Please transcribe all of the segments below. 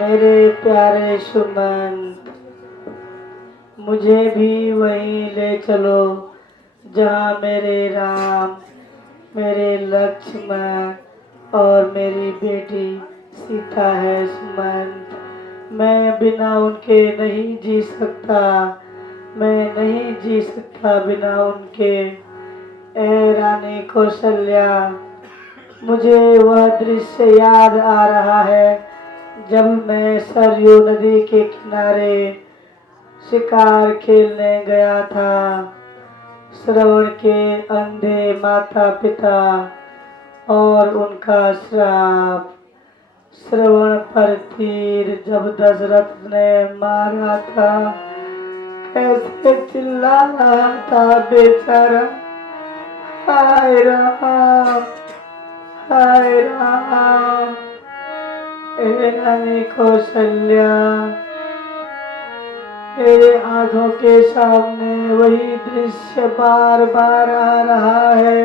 मेरे प्यारे सुमंत, मुझे भी वहीं ले चलो जहाँ मेरे राम, मेरे लक्ष्मण और मेरी बेटी सीता है। सुमंत, मैं बिना उनके नहीं जी सकता, मैं नहीं जी सकता बिना उनके। ए रानी कौशल्या, मुझे वह दृश्य याद आ रहा है जब मैं सरयू नदी के किनारे शिकार खेलने गया था। श्रवण के अंधे माता पिता और उनका श्राप। श्रवण पर तीर जब दशरथ ने मारा था, कैसे चिल्ला रहा था बेचारा, हाय राम, हाय राम। रानी कौशल्या, मेरे आंखों के सामने वही दृश्य बार बार आ रहा है।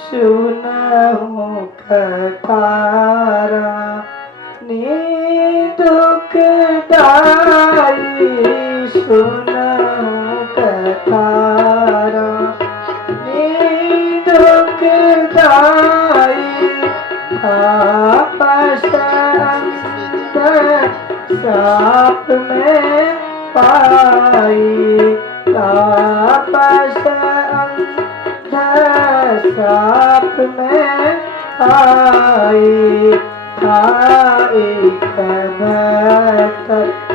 सुनहु कतारा नी दुखदाई, सुनहु कतारा नी दुखदाई। आपस अंदर साप में पाई, आपस अंदर साप में आई। एक भक्त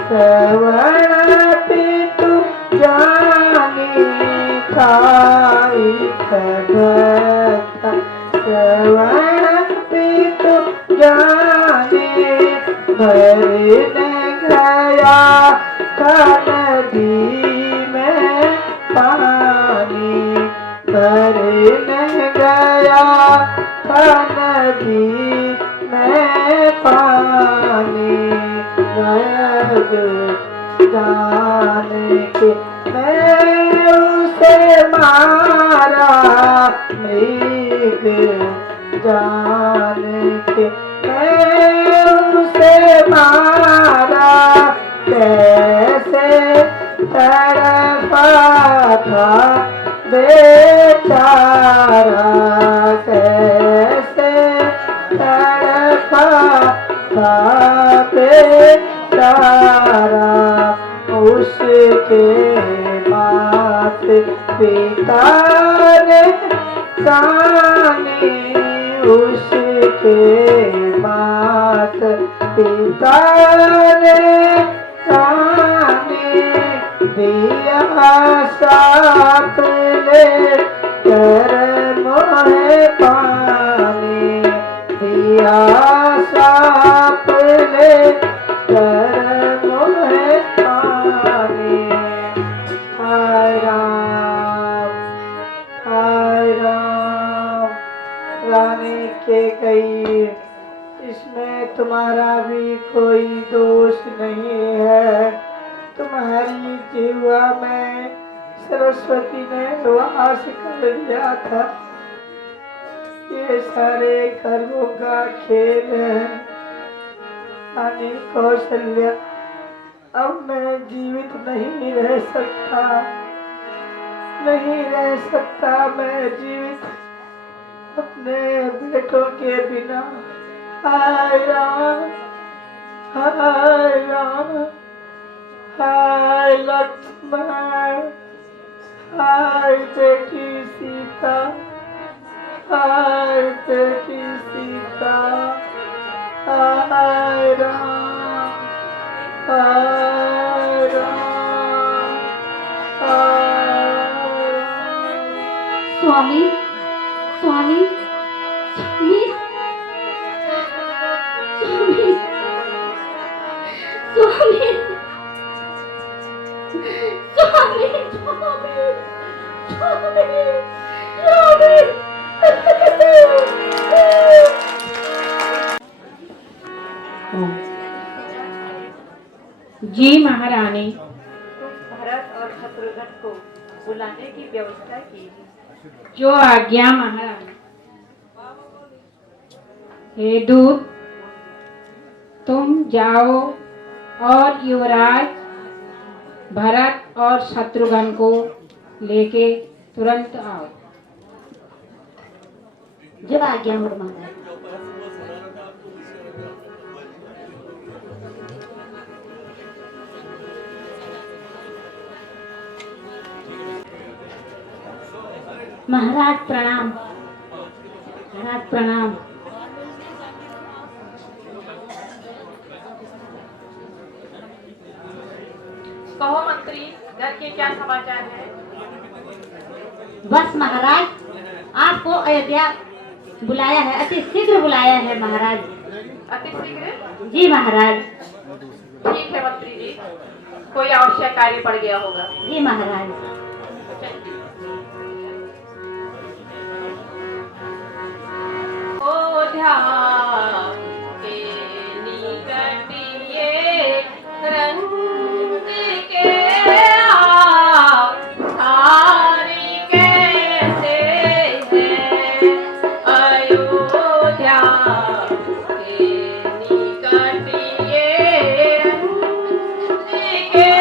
श्रवण पितु जानी, एक भक्त श्रवण पितु जाने। भरने गया था नदी में पानी, भरने गया था नदी में पानी। जग जाने के मैं उसे मारा, मृग जान के मैं उसे मारा। कैसे तड़पा था बेचारा, कैसे तड़पा था बेचारा। उसके मात पिता ने जाने, उसके मात पिता ने जाने। दिया साथ ले कर मोहे पानी, दिया साथ ले कर मोहे पानी। हाय राम, हाय राम। रानी के कई, इसमें तुम्हारा भी कोई दोष नहीं है। तुम्हारी जीवा में सरस्वती ने वास कर लिया था। ये सारे कर्मों का खेल है। रानी कौशल्या, अब मैं जीवित नहीं रह सकता, नहीं रह सकता मैं जीवित अपने बेटों के बिना। हाय राम, हाय राम, हाय लक्ष्मण, हाय बेटी सीता, हाय बेटी सीता। हाय राम, हाय राम, हाय राम। स्वामी, स्वामी, स्वामी, स्वामी, स्वामी, स्वामी, स्वामी, जी महारानी। भरत और शत्रुघ्न को बुलाने की व्यवस्था कीजिए। जो आज्ञा महारानी। हे दूत, तुम जाओ और युवराज भरत और शत्रुघ्न को लेके तुरंत आओ। जो आज्ञा हो महाराज। महाराज प्रणाम। महाराज प्रणाम। कहो मंत्री, घर के क्या समाचार है? बस महाराज, आपको अयोध्या बुलाया है, अति शीघ्र बुलाया है महाराज। अति शीघ्र? जी महाराज। ठीक है मंत्री जी, कोई आवश्यक कार्य पड़ गया होगा। जी महाराज। अयोध्या के निकट ये रंग के सारी कैसे है। अयोध्या के निकट ये रंग के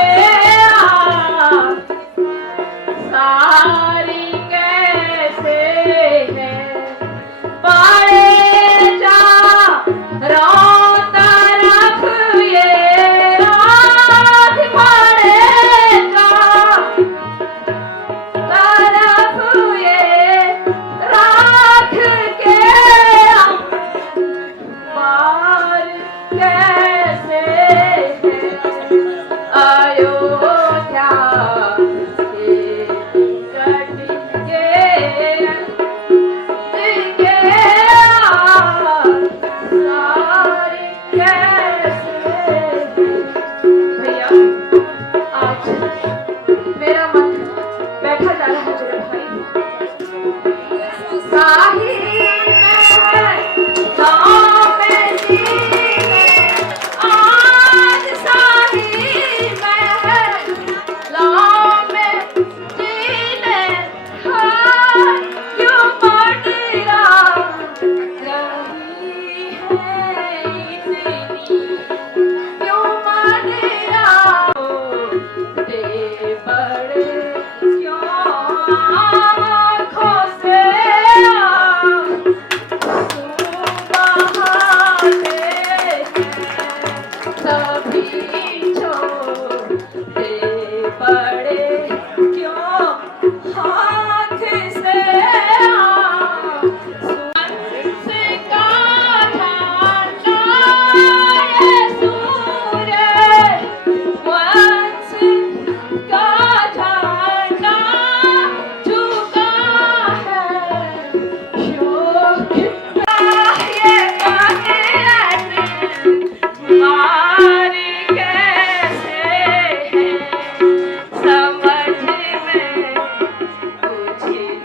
सारी कैसे है। बड़े जा रो तरफ ये रात, बड़े जा तरफ ये रात के पार कैसे है। अयोध्या के निकट ये भैया, आज मेरा मन बैठा जा रहा है मेरे भाई। साही में गाँव में जी में, आज साही में गाँव में जी ने क्यों मटरा रही है इतनी, क्यों मटरा दे बड़े क्यों आँखों से आँसू बहाते हैं। सभी छोड़े बड़े क्यों हाथ से आँसू का झंडा ये सूरज वंश का झंडा झुका है। शोक ये मार कैसे है, समझ में कुछ नहीं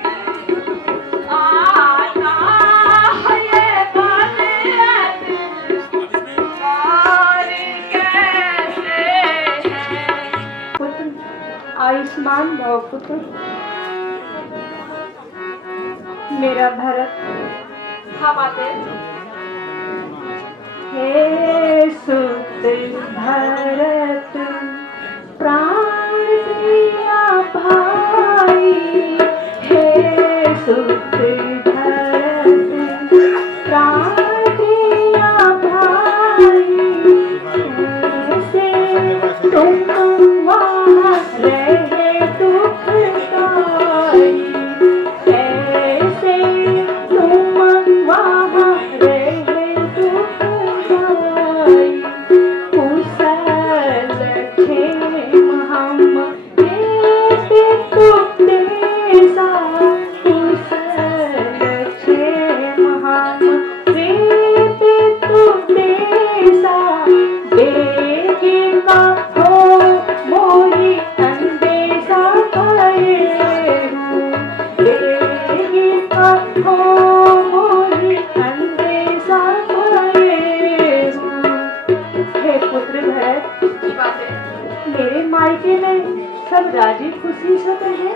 आता है। ये मार कैसे है। आयुष्मान भव पुत्र। मेरा भरत। हाँ माते। हे सुत भरत, प्राण दिया भाई। हे सुत भरत, प्राण दिया भाई। कैसे तुम वहाँ रहे दुखदाई, कैसे तुम वहाँ रहे दुखदाई। कुशल क्षेम हम देते तुम देसा, कुशल हो मोहि अंदेशा भये हूँ। हे पुत्र भरत, मेरे मायके में सब राजी खुशी से तो है।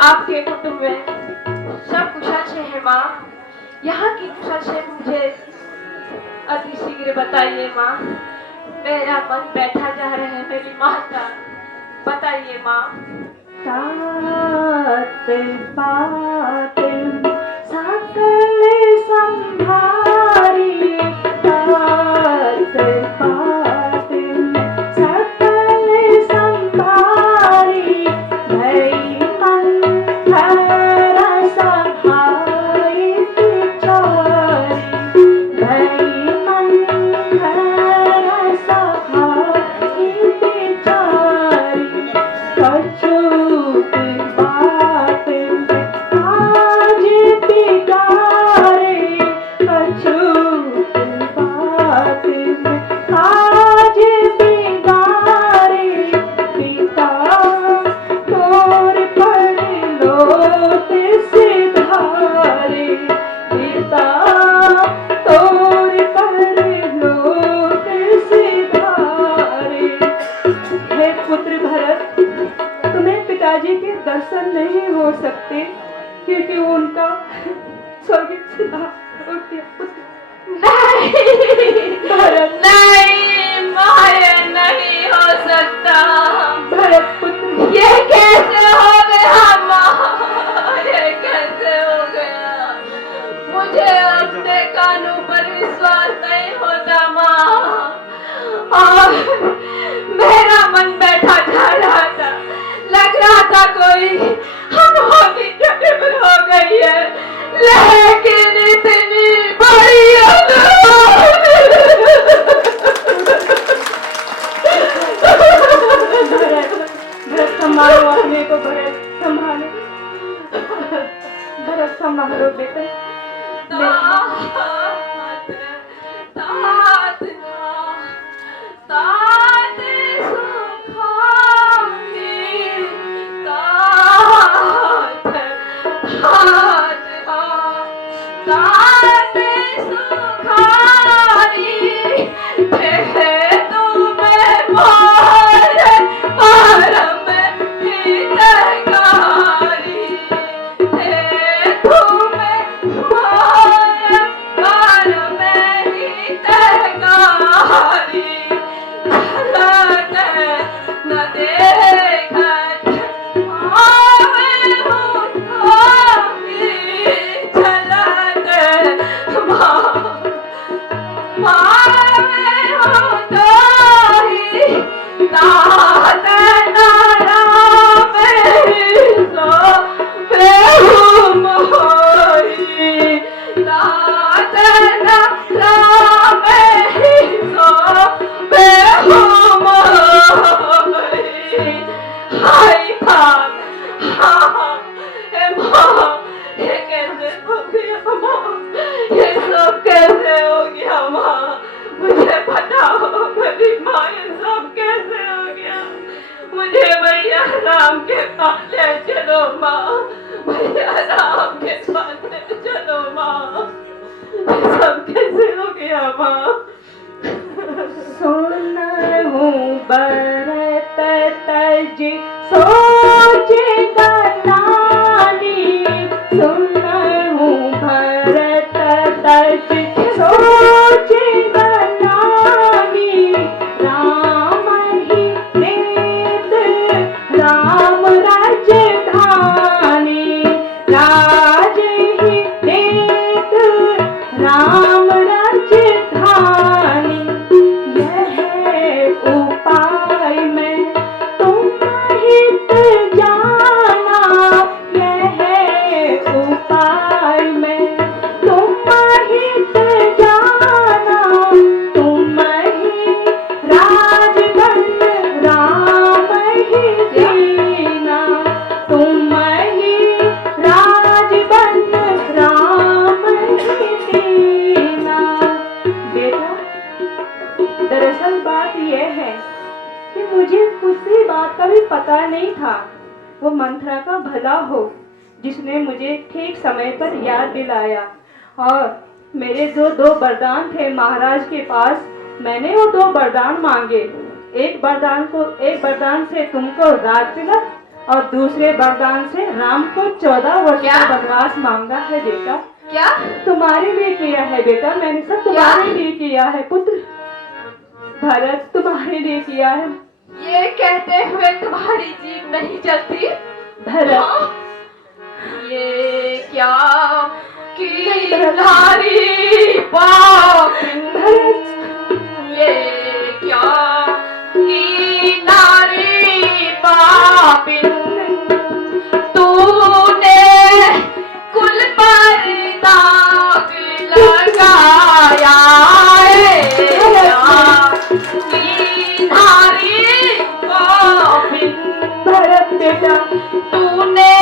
आपके कुटुंब में सब कुशल से है माँ। यहाँ की कुशल से मुझे अति शीघ्र बताइए माँ। मेरा मन बैठा जा रहा है मेरी माता, बताइए माँ। तात पात सकल संभारी, तात पात सकल संभारी, भई मन हर सहाय बिचारी, भई मन हर सहाय बिचारी। कछुत बात आज बिगारे, कछुत बात आज बिगारे, पिता तोर पर लोट सिधारे, पिता तोर पर लोट सिधारे। हे पुत्र भरत, तुम्हें पिताजी के दर्शन नहीं हो सकते क्योंकि उनका स्वर्गीय सिद्धार्थ हो गया। नहीं भरत, नहीं माया नहीं हो सकता। भरत पुत्र, ये कैसे हो गया माँ, ये कैसे हो गया। मुझे अपने कानों पर विश्वास नहीं होता माँ, और मेरा मन बैठा जा रहा था। लग रहा था कोई हमारी चटुर हो गई है, लेकिन इतनी बड़ी भरत संभालो अपने को, भरत संभालो, भरत संभालो बेटा। तात तात तात सुखानी, तात तात तात सुखानी, हे तुम्हें मार परम हितकारी, हे तुम्हें मार परम हितकारी। न देखत आवे हूँ स्वामी, चलत मावे हूँ तोही, तात नारामे सो बेहू मोही, तात नारामे सो बेहू मोही। हाय भाग, हाँ हे माँ, ये कैसे हो गया माँ, ये सब कैसे हो गया माँ, मुझे बताओ मेरी माँ, ये सब कैसे हो गया। मुझे भैया राम के पास ले चलो माँ, भैया राम के पास ले चलो माँ, ये सब कैसे हो गया माँ। सुन हूँ बरत तज सोच गलानी, मंथरा का भला हो, जिसने मुझे ठीक समय पर याद दिलाया। और मेरे जो 2 वरदान थे महाराज के पास, मैंने वो 2 वरदान मांगे। एक वरदान से तुमको राज तिलक और दूसरे वरदान से राम को 14 वर्ष का वनवास मांगा है बेटा। क्या? तुम्हारे लिए किया है बेटा, मैंने सब तुम्हारे लिए किया है पुत्र। भरत तुम्हारे लिए किया है। ये कहते हुए तुम्हारी जीभ नहीं चलती? भरत ये क्या की नारी पापिन, ये क्या की नारी पापिन, तूने कुल पर दाग लगाया है, क्या की नारी पापिन, भरत बेटा तूने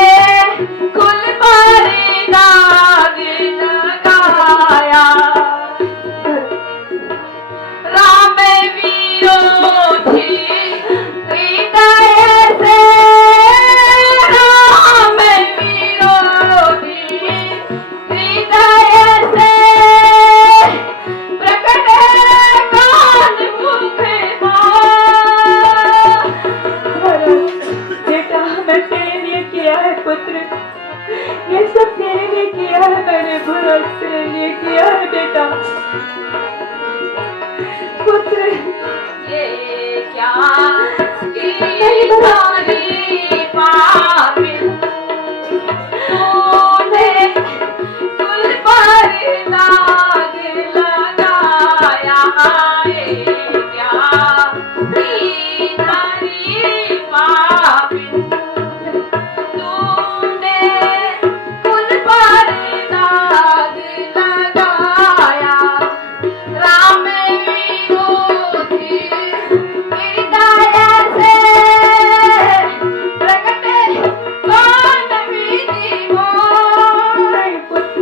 कुल पर दाग लगाया। राम विरोधी हृदय से, राम विरोधी हृदय से प्रकट कौन मुख मां। बेटा मैं तेरे लिए किया है पुत्र, ये सब तेरे लिए किया है मैंने। भरत तेरे लिए किया है बेटा। पुत्र ये क्या की नारी पापिन, तूने कुल पर दाग लगाया है, क्या की नारी पापिन, तूने कुल पर दाग लगाया। राम विरोधी हृदय से प्रकट कौन विधि मोह,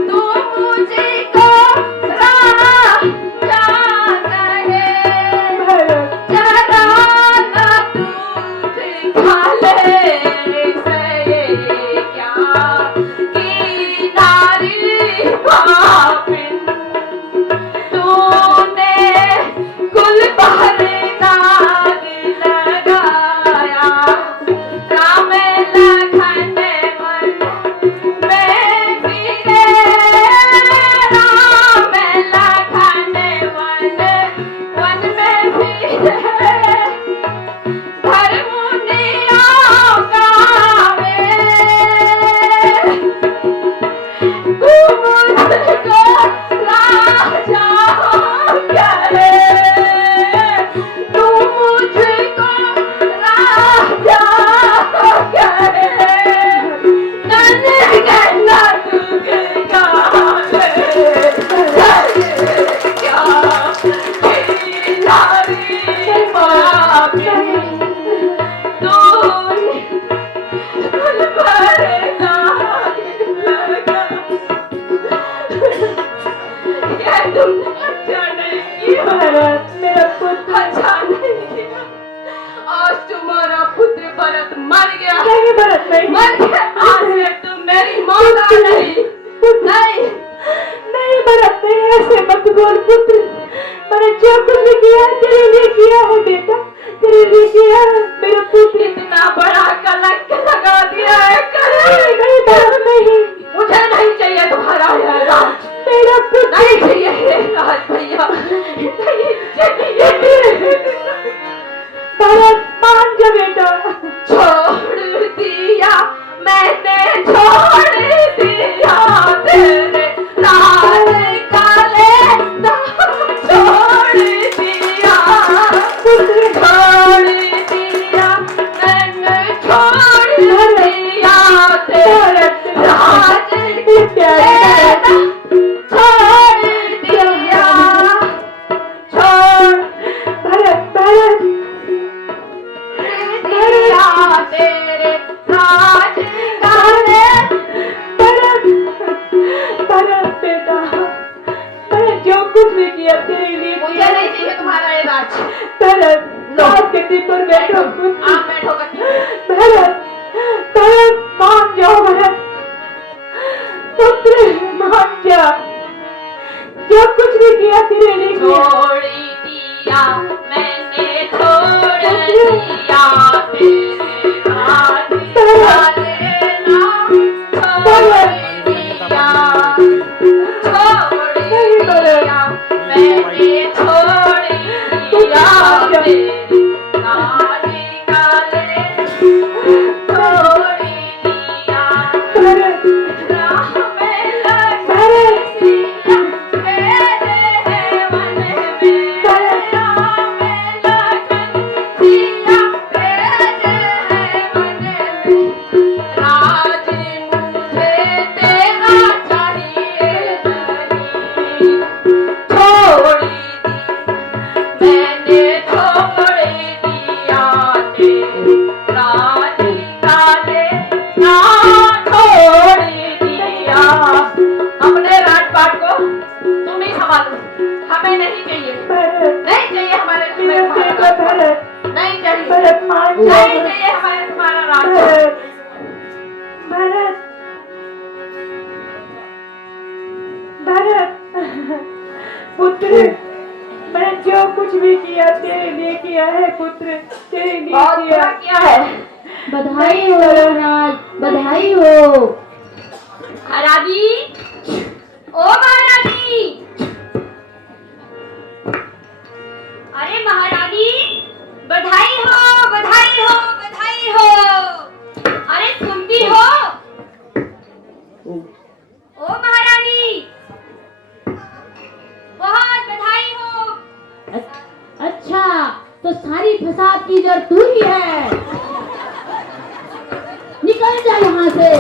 तू मुझको राजा कहे, जरा न दूध खा ले से, क्या की नारी पापिन, तूने कुल पर दाग लगाया। राम लखन वन में फिरे, राम लखन वन में फिरे, धर्म मुनियों गावे, तू मुझको राजा कहे, तू मुझको राजा कहे, नन गन्ना दुख गावे, क्या की नारी पापिन, तूने कुल पर दाग लगा। ये तुमने अच्छा नहीं किया, भरत मेरा पुत्र। अच्छा नहीं किया। आज तुम्हारा पुत्र भरत मर गया। नहीं भरत नहीं, मर गया। आज से तुम मेरी मौला नहीं। नहीं नहीं भरत नहीं, ऐसे मत बोल पुत्र। मैंने जो कुछ भी किया है तेरे लिए किया है बेटा, तेरे लिए किया है मेरा पुत्र। इतना बड़ा कलंक लगा दिया है। नहीं भरत नहीं, मुझे नहीं चाहिए तुम्हारा यह राज, मेरा पुत्र नहीं चाहिए ये राज भैया, नहीं चाहिए। भरत मान जा बेटा। छोड़ दिया मैंने, छोड़ दिया तेरे राज काले, छोड़ दिया, छोड़ दिया मैंने, छोड़ दिया तेरे राज काले, छोड़ दिया, छोड़ भरत भरत दिया तेरे राज काले। भरत बेटा, मैंने जो कुछ भी किया तेरे लिए मुझे किया। नहीं चाहिए तुम्हारा ये राज। भरत गद्दी पर बैठो पुत्र। आप बैठो गद्दी पे। भरत भरत कुछ भी किया तेरे लिए किया है पुत्र, तेरे लिए और किया। तेरा क्या है? बधाई हो महाराज, बधाई हो। महारानी, ओ महारानी, अरे महारानी, बधाई हो, बधाई हो, बधाई हो। अरे सुनती हो? ओ महारानी, बहुत बधाई हो। अच्छा, तो सारी फसाद की जड़ तू ही है। निकल जा यहाँ से।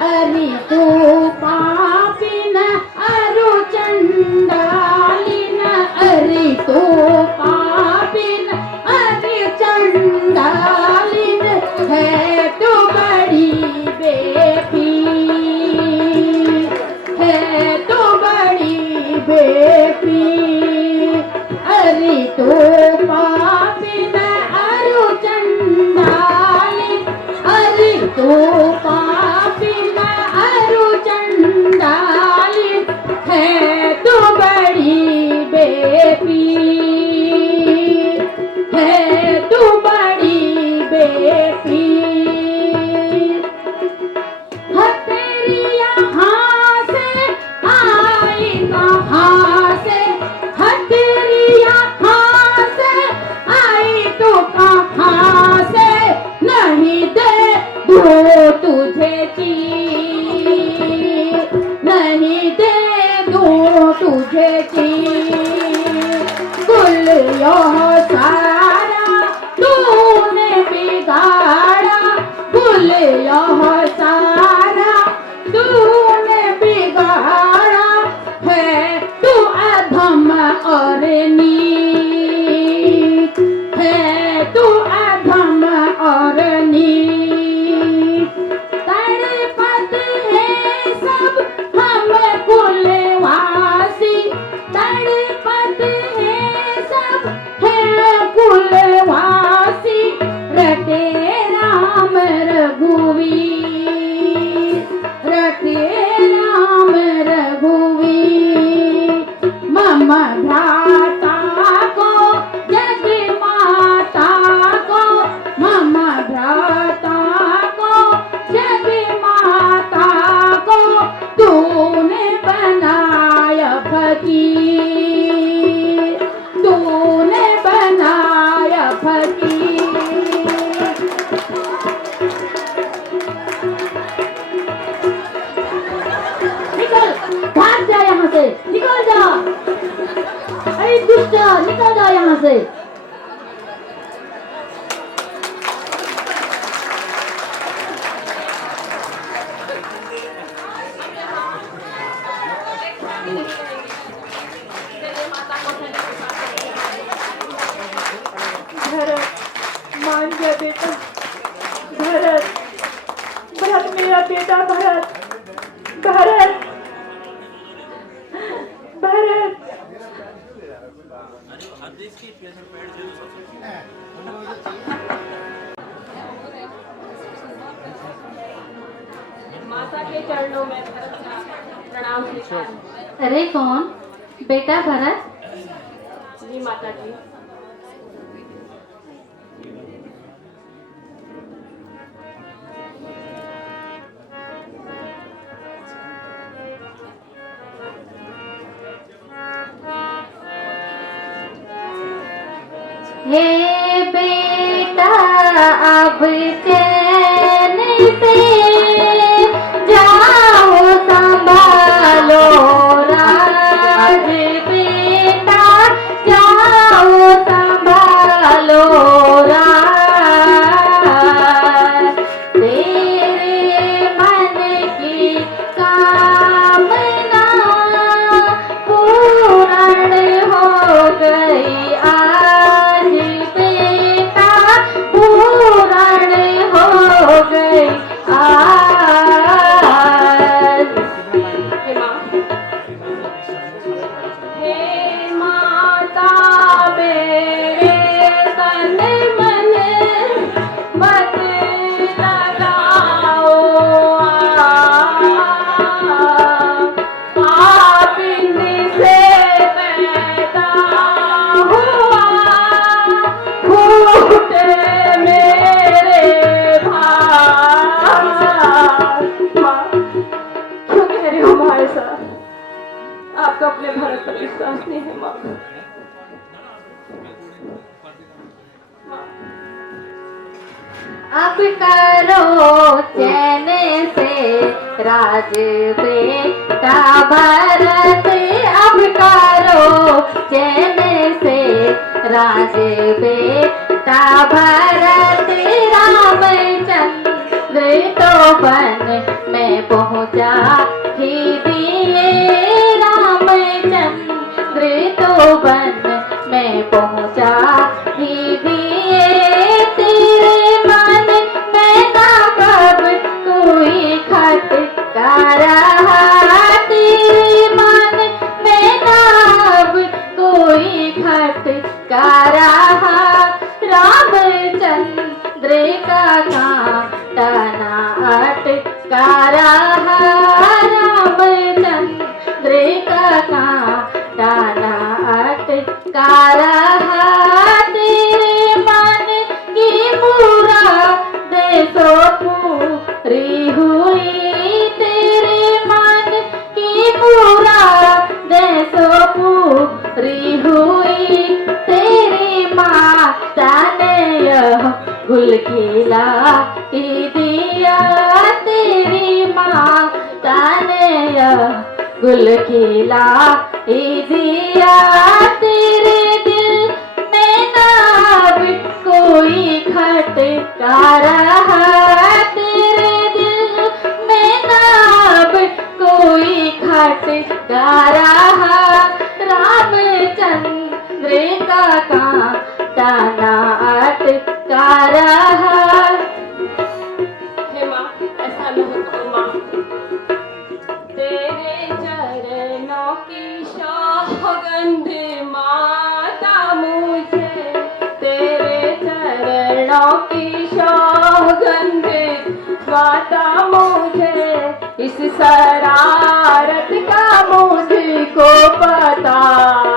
अरे तू पापिन अरु चंडालिन, अरे तू पापिन अरु चंडालिन, है तो बड़ी बेपी, है तो बड़ी बेपी। अरे तो पापिन अरु चंडालिन, अरे तो पापिन अरु चंडालिन, है तो बड़ी बेपी, है तो बड़ी बेपी। तेरी यहाँ से आई कहाँ से, तेरी यहाँ से आई तो कहाँ से, नहीं दे दो तुझे चीज, नहीं दे दो तुझे चीज। कुल यह सारा तूने बिगाड़ा, कुल यह सारा तूने बिगाड़ा, है तू अधम और नीच, है तू अधम और नीच। तड़पत है सब हम कुलवासी, तड़पत है सब है कुलवासी, रटे राम रघुवीर, रटे राम रघुवीर। मम भ्राता को जग माता को, मम भ्राता को जग माता को, तूने बनाया फकीर, तूने बनाया फकीर। निकल, भाग जा यहाँ से, निकल जा। अरे दुष्ट, निकल जा यहाँ से। भरत, मान जा बेटा। भरत, भरत मेरा बेटा, भरत, भरत, भरत। माता के चरणों में प्रणाम स्वीकार। अरे कौन? बेटा भरत? जी माता जी। हे बेटा अब चैन से जाओ संभालो राज, बेटा जाओ संभालो राज। तेरे मन की कामना पूर्ण हो गई आज, बेटा पूर्ण अब करो चैन से राज बेटा भरत, अब करो चैन से राज बेटा भरत। रामचंद्र तो वन में पहुँचा ही दिए, रामचंद्र तो वन में पहुँचा ही दिए। तेरे मन में ना कब कोई खटका रहा, तेरे मन में ना अब कोई खटका रहा। रामचंद्र का कांटा ना अटका रहा, रामचंद्र का कांटा ना अटका रहा। तेरे मन की मुराद सो पूरी हुई, तेरे मन की मुराद सो पूरी हुई। तेरी माता ने यह गुल खिला ही दिया, तेरी माता ने यह गुल खिला ही दिया। तेरे दिल में ना अब कोई खटका रहा, तेरे दिल में ना अब कोई खटका रहा। रामचंद्र का कांटा ना अटका रहा। हे माँ, ऐसा न हो माँ। तेरे चरणों की सौगंध माता मुझे, तेरे चरणों की सौगंध माता मुझे। इस शरारत का मुझको पता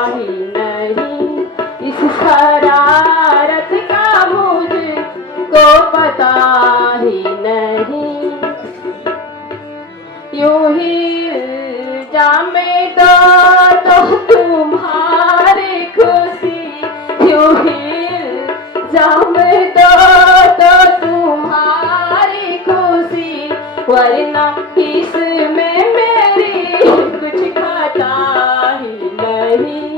ही नहीं, इस शरारत का मुझको पता ही नहीं। यूं ही जामे तो तुम्हारी खुशी, यूं ही जामे तो तुम्हारी खुशी। वरना इसमें मेरी कुछ खाता ही नहीं,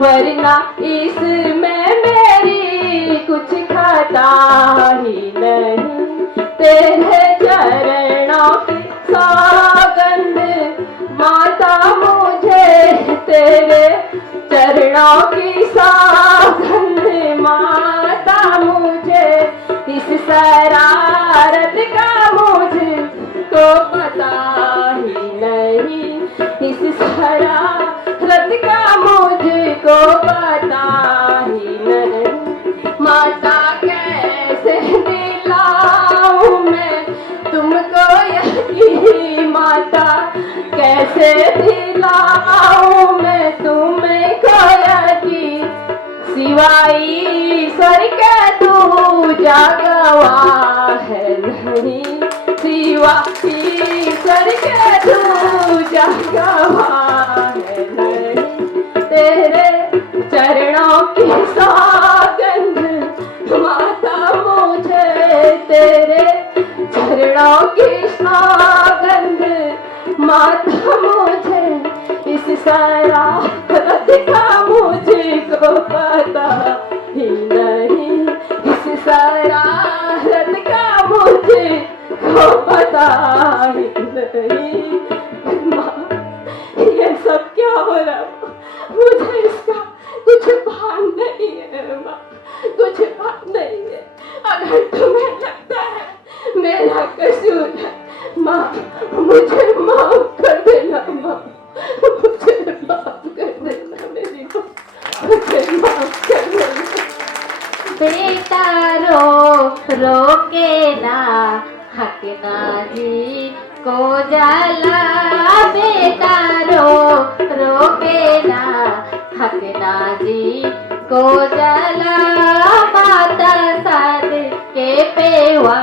वरना इसमें मेरी कुछ खाता ही नहीं। तेरे चरणों की सौगंध माता मुझे, तेरे चरणों की सौगंध माता मुझे। इस शरारत का मुझको पता ही नहीं, इस शरारत का मुझको पता ही नहीं। माता कैसे दिलाऊं मैं तुमको यकीन, माता कैसे दिलाऊं मैं तुमको यकीन। सिवाय ईश्वर के दूजा गवाह है नहीं, सिवाय ईश्वर के दूजा गवाह है नहीं। तेरे चरणों की सौगंध माता मुझे, तेरे चरणों की सौगंध माता मुझे। इस शरारत का मुझको पता ही नहीं, इस शरारत का मुझको पता ही नहीं। माँ, ये सब क्या हो रहा, मुझे इसका कुछ भान नहीं है माँ, कुछ भान नहीं है। अगर तुम्हें लगता है मेरा कसूर है माँ, मुझे माफ कर देना माँ, मुझे माफ कर देना मेरी माँ, मुझे माफ कर देना। बेटा रो के ना हकना जी को जला, बेटा रो के ना हकना जी को जला। माता साद के पेवा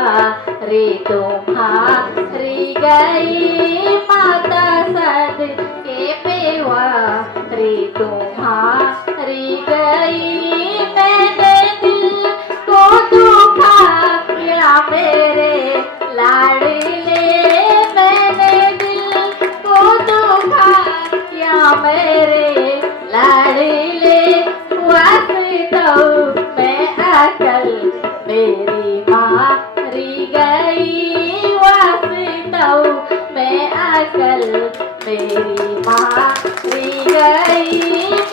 रे तुम्हारी गई, माता साद के पेवा रे तुम्हारी गई। मैंने दिल को दुखाया अकल मेरी मारी गई वास्तव में अकल मेरी मारी गई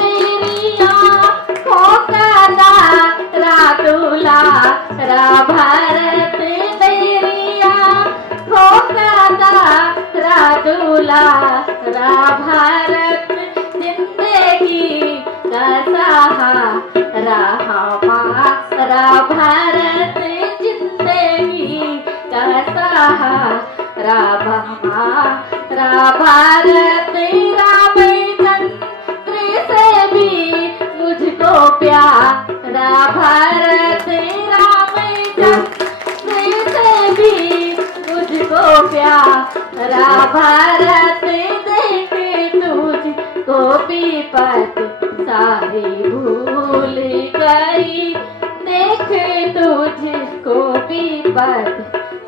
मेरी आँखों का तारा दुलारा भारत मेरी आँखों का तारा दुलारा भारत जिंदगी का सहारा हमारा भारत जिंदगी का सहारा हमारा भारत रामचंद्र से भी मुझको प्यारा भारत रामचंद्र से भी मुझको प्यारा भारत देख तुझको विपत सारी भूल गई देख तुझको विपत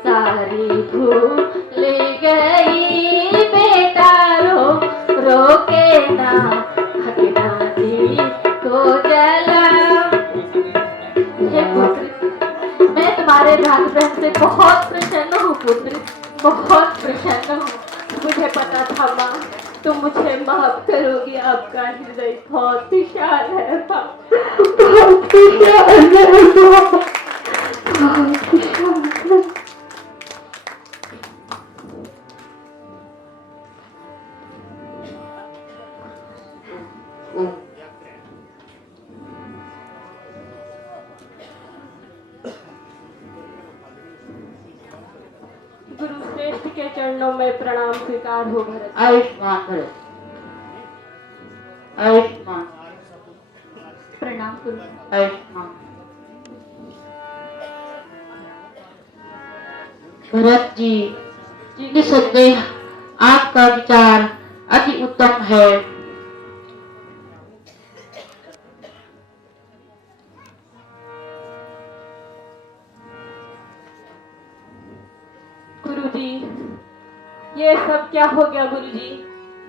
सारी भूल गई बेटा रो रो के ना हकना जी को जला। हे पुत्र, मैं तुम्हारे भाग बहन से बहुत प्रसन्न हूँ पुत्र, बहुत प्रसन्न हूँ। मुझे पता था माँ तुम मुझे माफ करोगी, आपका हृदय बहुत विशाल है माँ, बहुत विशाल है माँ, बहुत विशाल है। गुरु श्रेष्ठ के चरणों में प्रणाम स्वीकार हो भरत। आयुष्मान भरत, आयुष्मान, प्रणाम गुरु। आयुष्मान। भरत जी, निसंदेह आपका विचार अति उत्तम है। गुरुजी, ये सब क्या हो गया गुरुजी?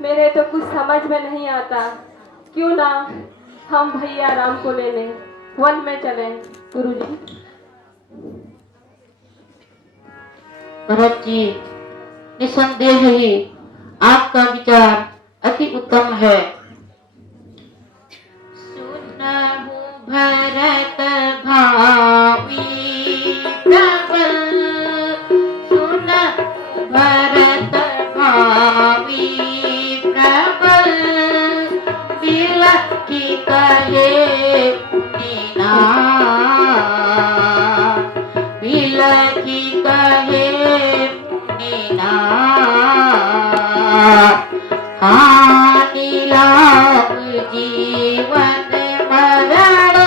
मेरे तो कुछ समझ में नहीं आता। क्यों ना हम भैया राम को लेने वन में चले गुरुजी। भरत जी, निसंदेह ही आपका विचार अति उत्तम है। सुनहु भरत भावी प्रबल, सुनहु भरत भावी प्रबल, बिलखी कहे मुनिनाथ, बिलखी कहे मुनिनाथ, हानि लाभ जीवन मरण,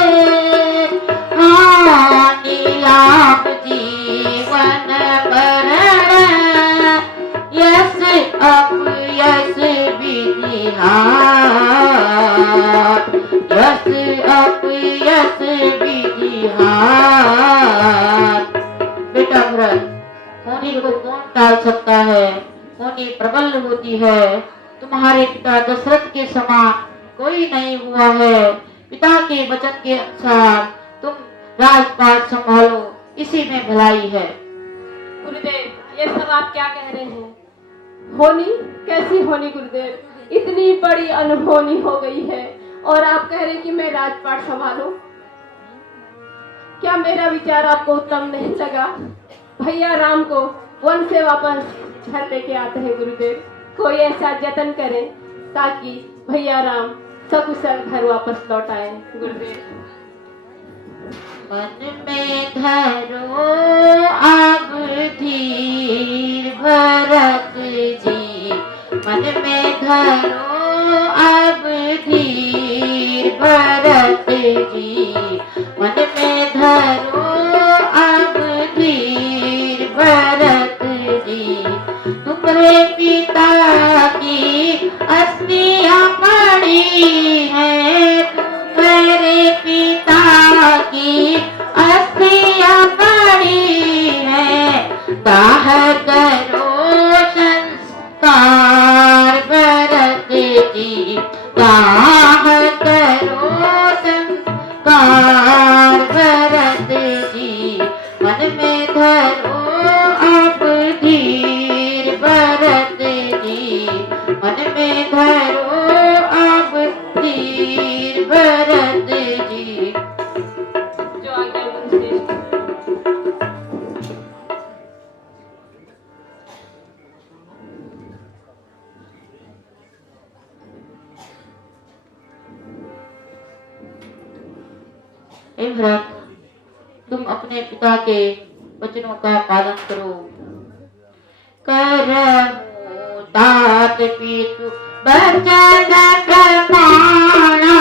हानि लाभ जीवन मरण, यश अपयश विधिहार, यश अपयश विधिहार। बेटा भरत, होनी को कौन टाल सकता है? होनी प्रबल होती है। तुम्हारे पिता दशरथ के समान कोई नहीं हुआ है। पिता के वचन के अनुसार तुम राजपाट संभालो, इसी में भलाई है। गुरुदेव, ये सब आप क्या कह रहे हैं? होनी कैसी होनी गुरुदेव? इतनी बड़ी अनहोनी हो गई है और आप कह रहे हैं कि मैं राजपाट संभालूं? क्या मेरा विचार आपको उत्तम नहीं लगा? भैया राम को वन से वापस घर लेके आते हैं गुरुदेव। कोई ऐसा जतन करें ताकि भैया राम सकुशल घर वापस लौट आए गुरुदेव। मन में धरो अब धीर भरत जी, मन में धरो अब धीर भरत जी, मन में धरो अब धीर भरत जी। तुम्हारे पिता की अस्थियां पड़ी हैं, तुम्हारे पिता की अस्थियां पड़ी हैं, दाह करो संस्कार भरत जी, दाह करो संस्कार भरत भरत जी। जो आज्ञा गुरुश्रेष्ठ। हे भरत, तुम अपने पिता के वचनों का पालन करो। करहूं तात पितु वचन प्रमाणा,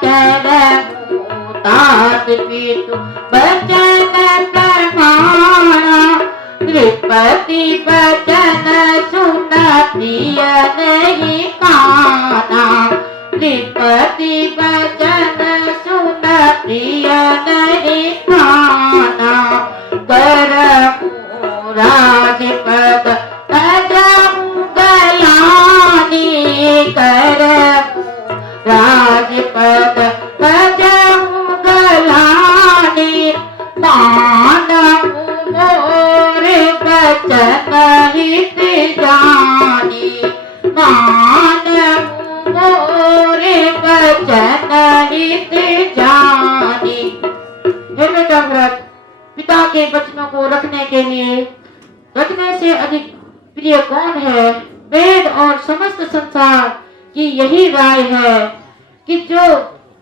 करहूं तात पितु वचन प्रमाणा, नृपति वचन सुन प्रिय नहीं काना, नृपति वचन सुन प्रिय नहीं काना, करहूं राजपद तजहूं गलानी, करहूं राजपद तजहूं गलानी, मानहूं मोर बचन हित जानी, मानहूं मोर बचन हित जानी। हे बेटा भरत, पिता के वचनों को रखने के लिए रखने से अधिक प्रिय कौन है? वेद और समस्त संसार की यही राय है कि जो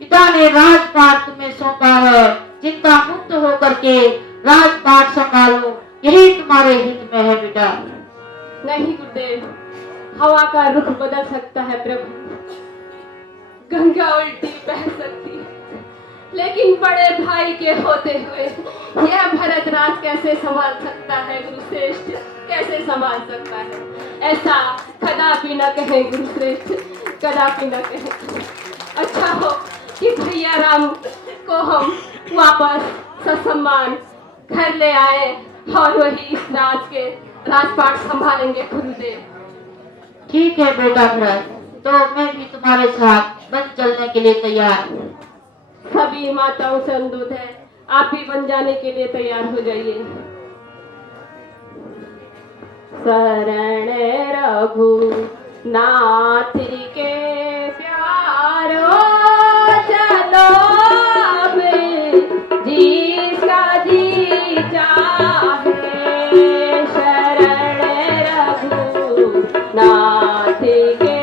पिता ने राजपाट तुम्हें सौंपा है, चिंता मुक्त होकर के राजपाट संभालो, यही तुम्हारे हित में है बेटा। नहीं गुरुदेव, हवा का रुख बदल सकता है प्रभु, गंगा उल्टी बह सकती है, लेकिन बड़े भाई के होते हुए यह भरत राज कैसे संभाल सकता है गुरुश्रेष्ठ, कैसे संभाल सकता है? ऐसा कदापि न कहे गुरुश्रेष्ठ, कदापि न कहे। अच्छा हो कि भैया राम को हम वापस ससम्मान घर ले आए और वही इस राज के राजपाट संभालेंगे गुरुदेव। ठीक है बेटा भरत, तो मैं भी तुम्हारे साथ बन चलने के लिए तैयार हूँ। सभी माताओं से अनुरोध है, आप भी बन जाने के लिए तैयार हो जाइए। शरण रघुनाथ के प्यारो, चलो जिसका जी चाहे, शरण रघुनाथ के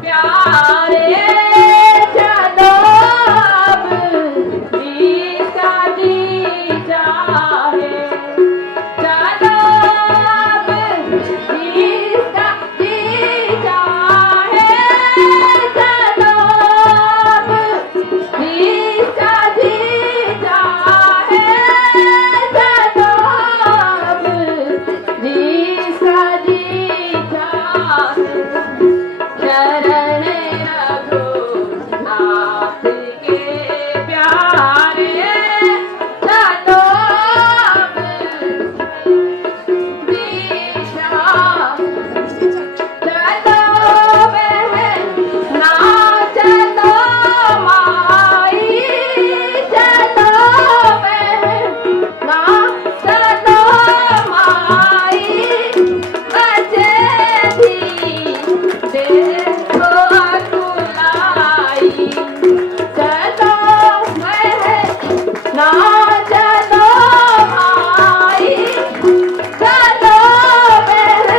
प्यारे, चलो जिसका जी चाहे, चलो जिसका जी चाहे, चलो जिसका जी चाहे, चलो जिसका जी चाहे, शरण रघुनाथ के प्यारे, चलो चलो बहन ना, चलो माई, चलो बहन ना, चलो माई, बचे भी देखो अकुलाई, चलो बहन ना, चलो माई, चलो बहन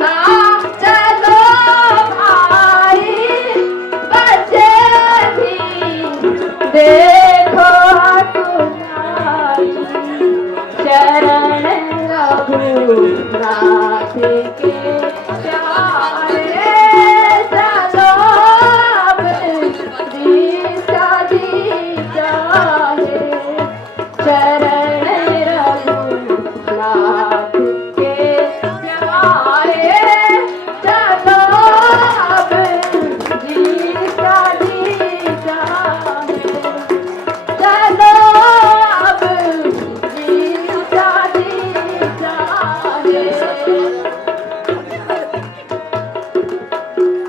ना, चलो भाई, बच्चे भी देखो तुम्हारी, शरण रघुनाथ के